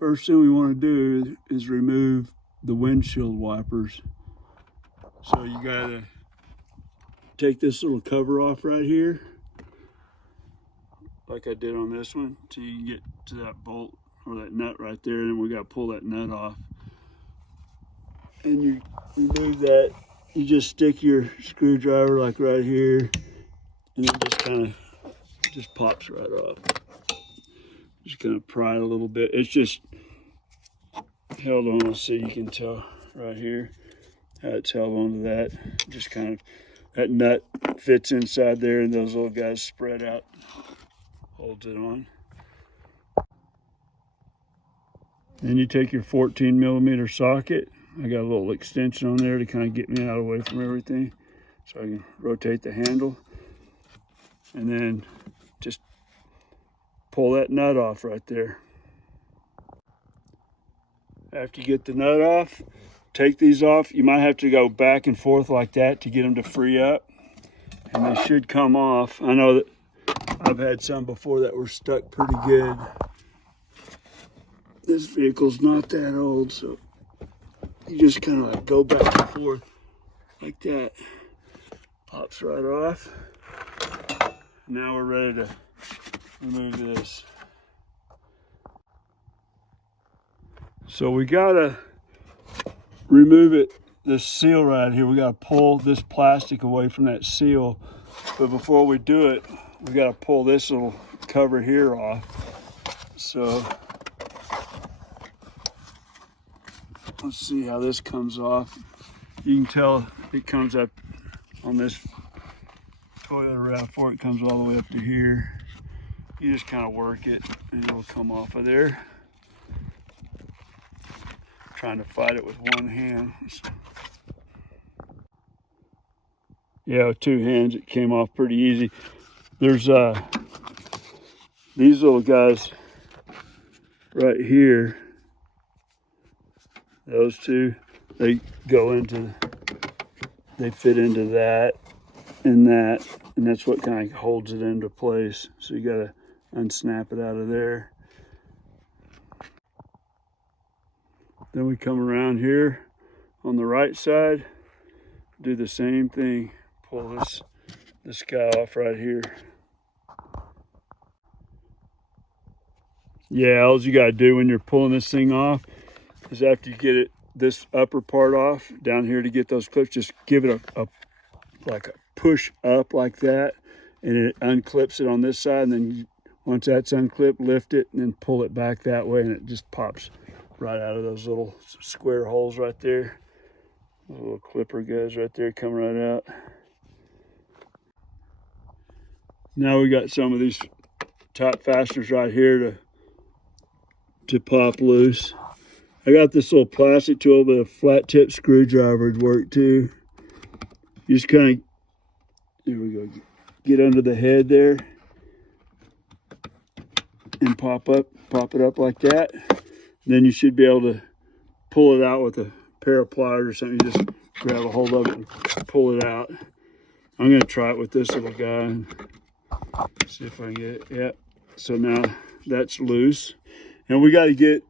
First thing we want to do is remove the windshield wipers. So you gotta take this little cover off right here, like I did on this one, till you can get to that bolt or that nut right there, and then we gotta pull that nut off. And you remove that, you just stick your screwdriver like right here, and it just kind of just pops right off. Just gonna pry it a little bit. It's just held on, so you can tell right here how it's held onto that. Just kind of, that nut fits inside there, and those little guys spread out, holds it on. Then you take your 14mm socket. I got a little extension on there to kind of get me out of the way from everything, so I can rotate the handle, and then just pull that nut off right there. After you get the nut off, take these off. You might have to go back and forth like that to get them to free up, and they should come off. I know that I've had some before that were stuck pretty good. This vehicle's not that old, so you just kind of like go back and forth like that. Pops right off. Now we're ready to remove this. So we gotta remove it, this seal right here. We gotta pull this plastic away from that seal. But before we do it, we gotta pull this little cover here off. So let's see how this comes off. You can tell it comes up on this Toyota RAV4, it comes all the way up to here. You just kind of work it and it'll come off of there. Trying to fight it with one hand. Yeah, with two hands it came off pretty easy. There's these little guys right here. Those two, they go into, they fit into that, and that's what kind of holds it into place. So you gotta unsnap it out of there. Then we come around here on the right side, do the same thing. Pull this guy off right here. Yeah, all you gotta do when you're pulling this thing off is after you get it, this upper part off down here to get those clips, just give it like a push up like that, and it unclips it on this side, and then once that's unclipped, lift it and then pull it back that way, and it just pops right out of those little square holes right there. Those little clipper guys right there come right out. Now we got some of these top fasteners right here to pop loose. I got this little plastic tool, but a flat tip screwdriver would work too. You just kind of, there we go, get under the head there and pop it up like that. Then you should be able to pull it out with a pair of pliers or something. You just grab a hold of it and pull it out. I'm going to try it with this little guy and see if I can get it. Yeah. So now that's loose. And we got to get,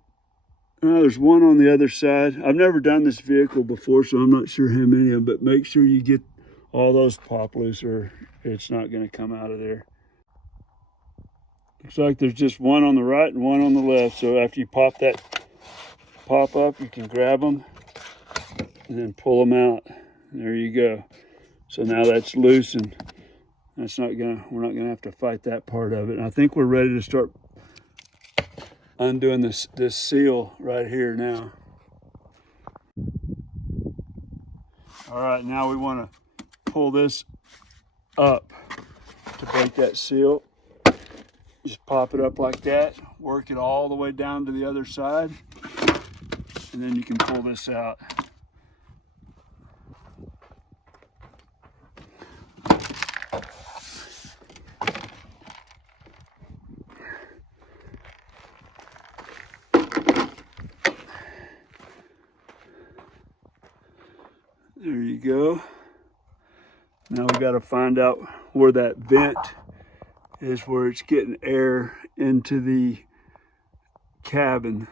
there's one on the other side. I've never done this vehicle before, so I'm not sure how many of them, but make sure you get all those pop loose or it's not going to come out of there. Looks like there's just one on the right and one on the left. So after you pop that pop up, you can grab them and then pull them out. There you go. So now that's loose, and we're not gonna have to fight that part of it. And I think we're ready to start undoing this seal right here now. All right, now we want to pull this up to break that seal. Just pop it up like that, work it all the way down to the other side, and then you can pull this out. There you go. Now we got to find out where that vent is, where it's getting air into the cabin.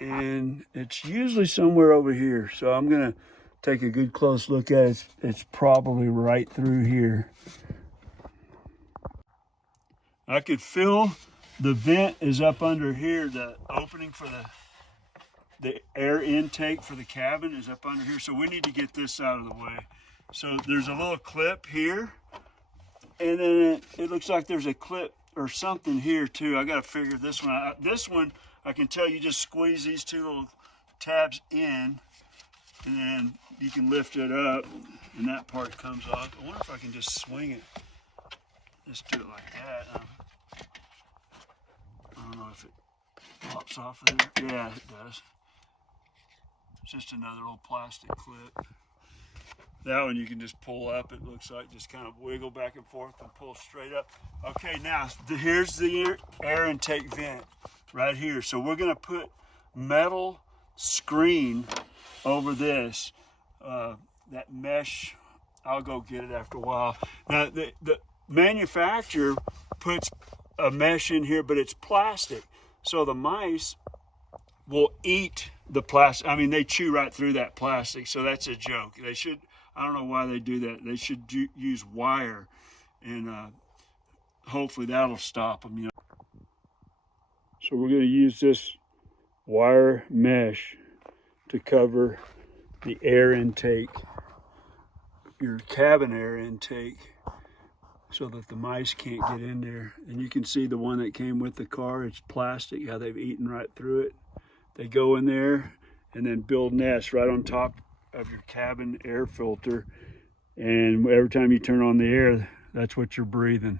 and it's usually somewhere over here. So I'm gonna take a good close look at it. It's probably right through here. I could feel the vent is up under here. The opening for the air intake for the cabin is up under here. So we need to get this out of the way. So there's a little clip here, and then it looks like there's a clip or something here too. I got to figure this one out. This one, I can tell you just squeeze these two little tabs in, and then you can lift it up, and that part comes off. I wonder if I can just swing it. Just do it like that. I don't know if it pops off of there. Yeah, it does. It's just another little plastic clip. That one you can just pull up. It looks like just kind of wiggle back and forth and pull straight up. Okay, now here's the air intake vent right here. So we're gonna put metal screen over this. That mesh, I'll go get it after a while. Now the manufacturer puts a mesh in here, but it's plastic. So the mice will eat the plastic. I mean, they chew right through that plastic. So that's a joke. They should, I don't know why they do that. They should use wire, and hopefully that'll stop them, you know. So we're going to use this wire mesh to cover the air intake, your cabin air intake, so that the mice can't get in there. And you can see the one that came with the car, it's plastic, how they've eaten right through it. They go in there and then build nests right on top of your cabin air filter. And every time you turn on the air, that's what you're breathing.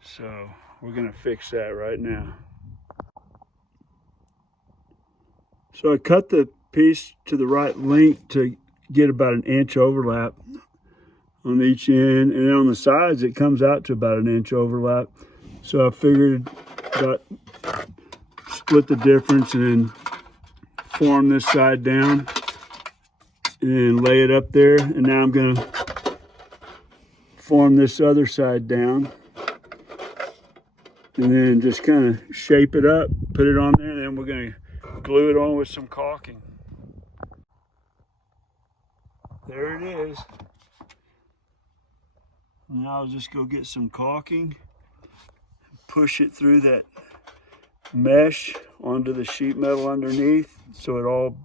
So we're gonna fix that right now. So I cut the piece to the right length to get about an inch overlap on each end, and then on the sides it comes out to about an inch overlap. So I figured about split the difference and then form this side down and lay it up there. And now I'm going to form this other side down and then just kind of shape it up, put it on there, and then we're going to glue it on with some caulking. There it is. Now I'll just go get some caulking, push it through that mesh onto the sheet metal underneath so it all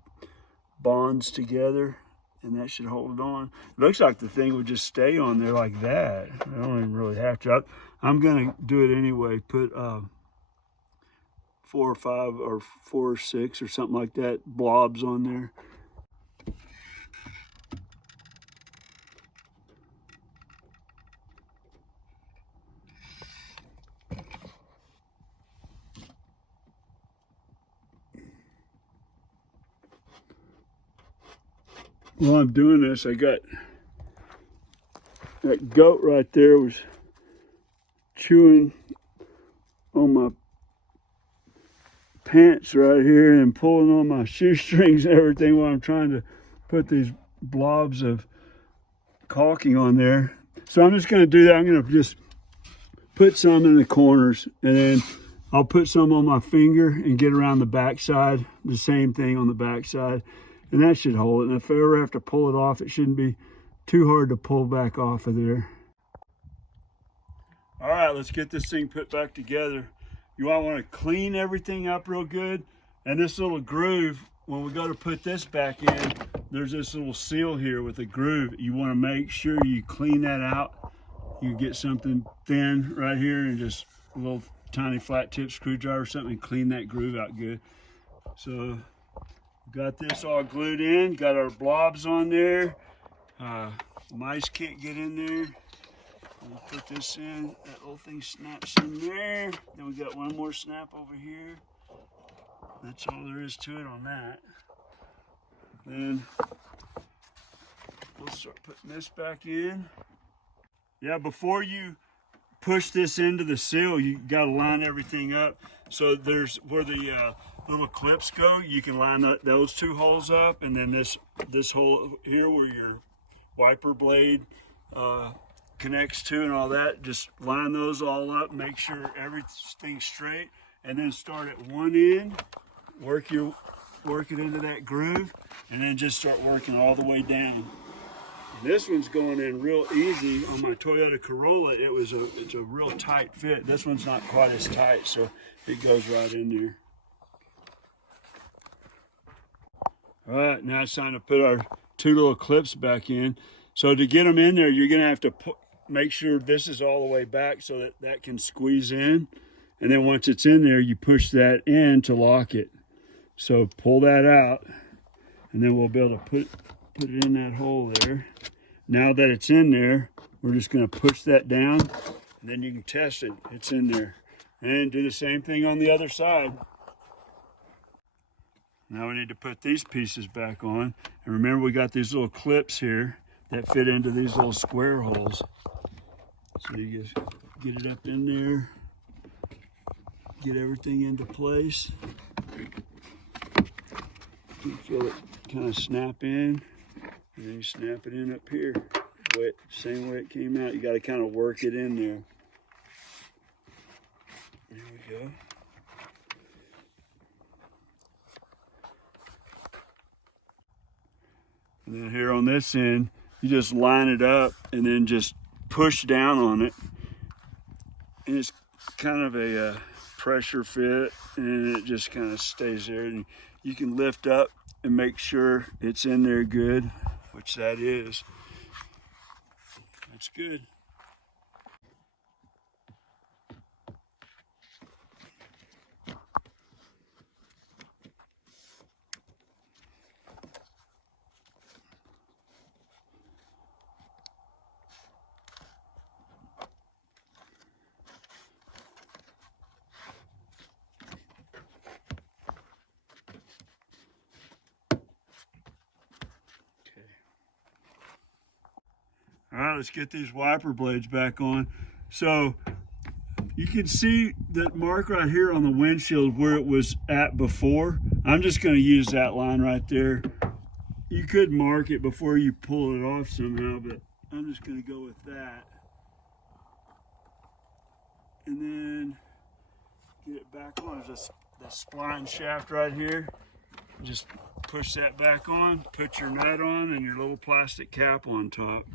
bonds together, and that should hold it on. It looks like the thing would just stay on there like that. I don't even really have to. I'm gonna do it anyway. Put 4 or 5 or 4 or 6 or something like that blobs on there. While I'm doing this, I got that goat right there was chewing on my pants right here and pulling on my shoestrings and everything while I'm trying to put these blobs of caulking on there. So I'm just going to do that. I'm going to just put some in the corners, and then I'll put some on my finger and get around the back side. The same thing on the back side. And that should hold it. And if I ever have to pull it off, it shouldn't be too hard to pull back off of there. All right, let's get this thing put back together. You might want to clean everything up real good. And this little groove, when we go to put this back in, there's this little seal here with a groove. You want to make sure you clean that out. You get something thin right here and just a little tiny flat tip screwdriver or something and clean that groove out good. So got this all glued in, got our blobs on there. Mice can't get in there. We'll put this in, that little thing snaps in there. Then we got one more snap over here. That's all there is to it on that. Then we'll start putting this back in. Yeah, before you push this into the seal, you got to line everything up. So there's where the little clips go, you can line up those 2 holes up, and then this hole here where your wiper blade connects to and all that, just line those all up, make sure everything's straight, and then start at one end work it into that groove, and then just start working all the way down. And this one's going in real easy. On my Toyota Corolla, it's a real tight fit. This one's not quite as tight, so it goes right in there. All right, now it's time to put our 2 little clips back in. So to get them in there, you're gonna have to make sure this is all the way back so that that can squeeze in. And then once it's in there, you push that in to lock it. So pull that out, and then we'll be able to put it in that hole there. Now that it's in there, we're just gonna push that down, and then you can test it. It's in there. And do the same thing on the other side. Now we need to put these pieces back on. And remember, we got these little clips here that fit into these little square holes. So you just get it up in there, get everything into place. You feel it kind of snap in, and then you snap it in up here. Same way it came out. You got to kind of work it in there. There we go. And then here on this end, you just line it up and then just push down on it. And it's kind of a pressure fit, and it just kind of stays there. And you can lift up and make sure it's in there good, which that is. That's good. All right, let's get these wiper blades back on. So you can see that mark right here on the windshield where it was at before. I'm just going to use that line right there. You could mark it before you pull it off somehow, but I'm just going to go with that. And then get it back on. There's the spline shaft right here. Just push that back on, put your nut on, and your little plastic cap on top.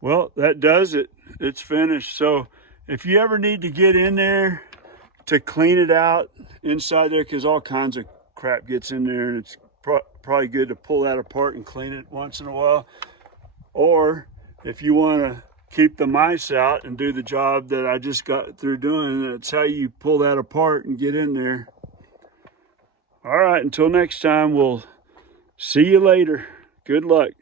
Well, that does it. It's finished. So if you ever need to get in there to clean it out inside there, because all kinds of crap gets in there, and it's probably good to pull that apart and clean it once in a while. Or if you want to keep the mice out and do the job that I just got through doing, that's how you pull that apart and get in there. All right, until next time, we'll see you later. Good luck.